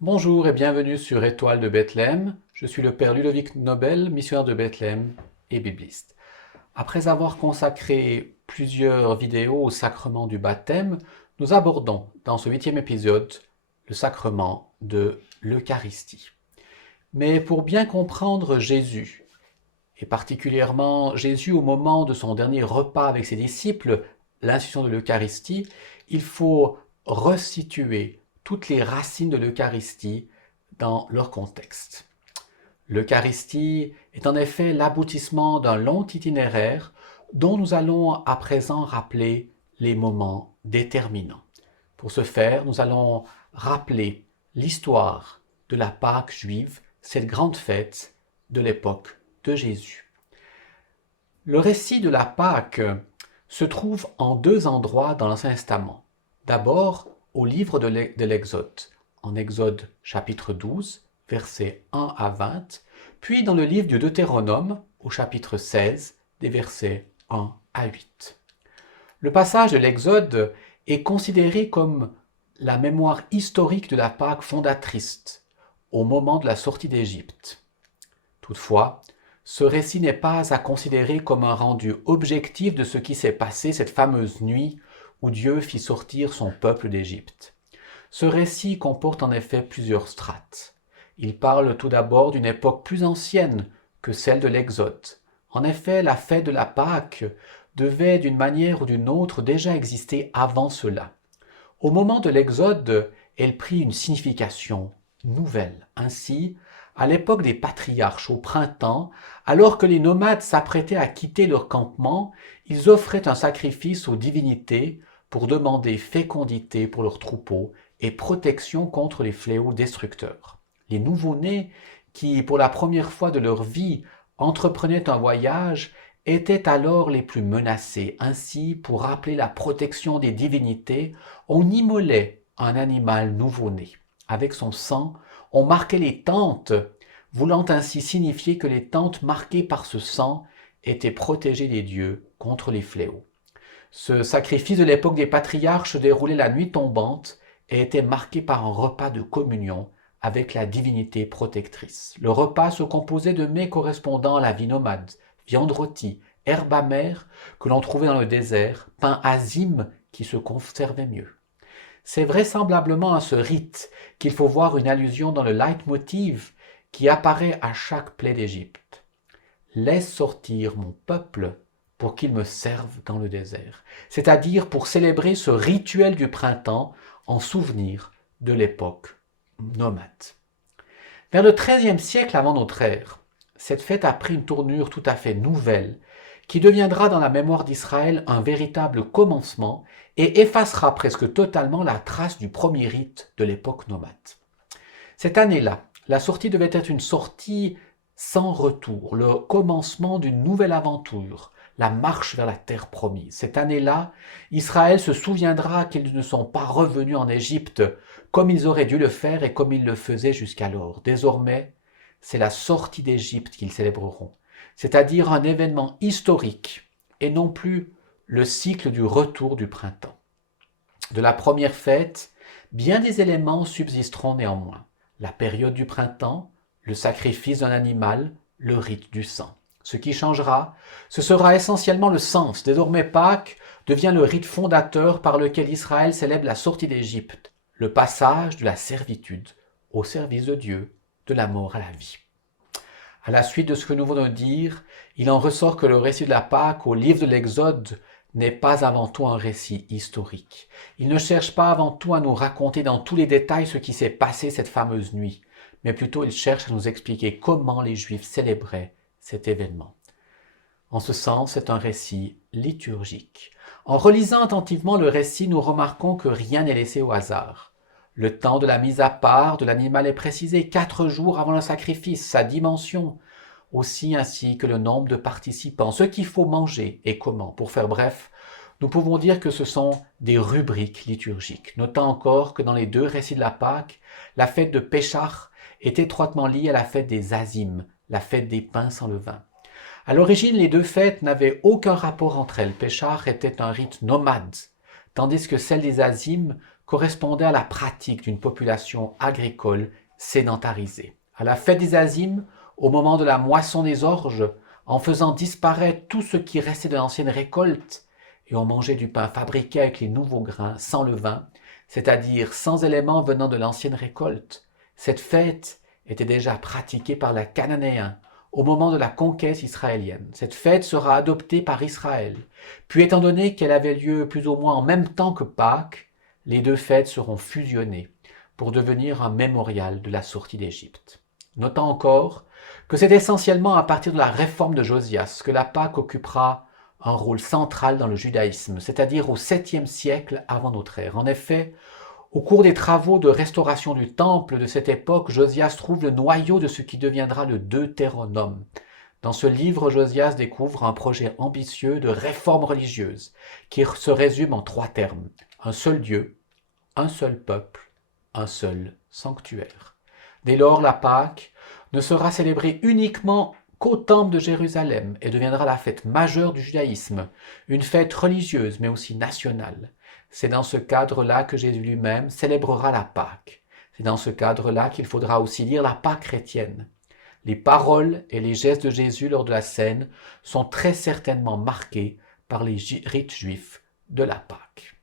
Bonjour et bienvenue sur Étoile de Bethléem. Je suis le Père Ludovic Nobel, missionnaire de Bethléem et bibliste. Après avoir consacré plusieurs vidéos au sacrement du baptême, nous abordons dans ce 8e épisode le sacrement de l'Eucharistie. Mais pour bien comprendre Jésus, et particulièrement Jésus au moment de son dernier repas avec ses disciples, l'institution de l'Eucharistie, il faut resituer toutes les racines de l'Eucharistie dans leur contexte. L'Eucharistie est en effet l'aboutissement d'un long itinéraire dont nous allons à présent rappeler les moments déterminants. Pour ce faire, nous allons rappeler l'histoire de la Pâque juive, cette grande fête de l'époque de Jésus. Le récit de la Pâque se trouve en deux endroits dans l'Ancien Testament. D'abord, au livre de l'Exode, en Exode chapitre 12, versets 1 à 20, puis dans le livre du Deutéronome, au chapitre 16, des versets 1 à 8. Le passage de l'Exode est considéré comme la mémoire historique de la Pâque fondatrice, au moment de la sortie d'Égypte. Toutefois, ce récit n'est pas à considérer comme un rendu objectif de ce qui s'est passé cette fameuse nuit où Dieu fit sortir son peuple d'Égypte. Ce récit comporte en effet plusieurs strates. Il parle tout d'abord d'une époque plus ancienne que celle de l'Exode. En effet, la fête de la Pâque devait d'une manière ou d'une autre déjà exister avant cela. Au moment de l'Exode, elle prit une signification nouvelle. Ainsi, à l'époque des patriarches, au printemps, alors que les nomades s'apprêtaient à quitter leur campement, ils offraient un sacrifice aux divinités pour demander fécondité pour leurs troupeaux et protection contre les fléaux destructeurs. Les nouveau-nés, qui pour la première fois de leur vie entreprenaient un voyage, étaient alors les plus menacés. Ainsi, pour rappeler la protection des divinités, on immolait un animal nouveau-né. Avec son sang, on marquait les tentes, voulant ainsi signifier que les tentes marquées par ce sang étaient protégées des dieux contre les fléaux. Ce sacrifice de l'époque des patriarches se déroulait la nuit tombante et était marqué par un repas de communion avec la divinité protectrice. Le repas se composait de mets correspondant à la vie nomade, viande rôtie, herbes amères que l'on trouvait dans le désert, pain azime qui se conservait mieux. C'est vraisemblablement à ce rite qu'il faut voir une allusion dans le leitmotiv qui apparaît à chaque plaie d'Égypte. « Laisse sortir mon peuple pour qu'il me serve dans le désert », c'est-à-dire pour célébrer ce rituel du printemps en souvenir de l'époque nomade. Vers le XIIIe siècle avant notre ère, cette fête a pris une tournure tout à fait nouvelle qui deviendra dans la mémoire d'Israël un véritable commencement et effacera presque totalement la trace du premier rite de l'époque nomade. Cette année-là, la sortie devait être une sortie sans retour, le commencement d'une nouvelle aventure, la marche vers la terre promise. Cette année-là, Israël se souviendra qu'ils ne sont pas revenus en Égypte comme ils auraient dû le faire et comme ils le faisaient jusqu'alors. Désormais, c'est la sortie d'Égypte qu'ils célébreront, c'est-à-dire un événement historique et non plus le cycle du retour du printemps. De la première fête, bien des éléments subsisteront néanmoins. La période du printemps, le sacrifice d'un animal, le rite du sang. Ce qui changera, ce sera essentiellement le sens. Désormais, Pâques devient le rite fondateur par lequel Israël célèbre la sortie d'Égypte, le passage de la servitude au service de Dieu, de la mort à la vie. À la suite de ce que nous venons de dire, il en ressort que le récit de la Pâque au livre de l'Exode n'est pas avant tout un récit historique. Il ne cherche pas avant tout à nous raconter dans tous les détails ce qui s'est passé cette fameuse nuit, mais plutôt il cherche à nous expliquer comment les Juifs célébraient cet événement. En ce sens, c'est un récit liturgique. En relisant attentivement le récit, nous remarquons que rien n'est laissé au hasard. Le temps de la mise à part de l'animal est précisé 4 jours avant le sacrifice, sa dimension, aussi ainsi que le nombre de participants, ce qu'il faut manger et comment. Pour faire bref, nous pouvons dire que ce sont des rubriques liturgiques. Notons encore que dans les deux récits de la Pâque, la fête de Péchach est étroitement liée à la fête des Azim, la fête des pains sans levain. À l'origine, les deux fêtes n'avaient aucun rapport entre elles. Péchar était un rite nomade, tandis que celle des Azim correspondait à la pratique d'une population agricole sédentarisée. À la fête des Azim, au moment de la moisson des orges, en faisant disparaître tout ce qui restait de l'ancienne récolte, et on mangeait du pain fabriqué avec les nouveaux grains, sans levain, c'est-à-dire sans éléments venant de l'ancienne récolte. Cette fête était déjà pratiquée par les Cananéens au moment de la conquête israélienne. Cette fête sera adoptée par Israël. Puis étant donné qu'elle avait lieu plus ou moins en même temps que Pâques, les deux fêtes seront fusionnées pour devenir un mémorial de la sortie d'Égypte. Notons encore que c'est essentiellement à partir de la réforme de Josias que la Pâque occupera un rôle central dans le judaïsme, c'est-à-dire au 7e siècle avant notre ère. En effet, au cours des travaux de restauration du temple de cette époque, Josias trouve le noyau de ce qui deviendra le Deutéronome. Dans ce livre, Josias découvre un projet ambitieux de réforme religieuse qui se résume en 3 termes. Un seul Dieu, un seul peuple, un seul sanctuaire. Dès lors, la Pâque ne sera célébrée uniquement qu'au temple de Jérusalem et deviendra la fête majeure du judaïsme, une fête religieuse mais aussi nationale. C'est dans ce cadre-là que Jésus lui-même célébrera la Pâque. C'est dans ce cadre-là qu'il faudra aussi lire la Pâque chrétienne. Les paroles et les gestes de Jésus lors de la scène sont très certainement marqués par les rites juifs de la Pâque.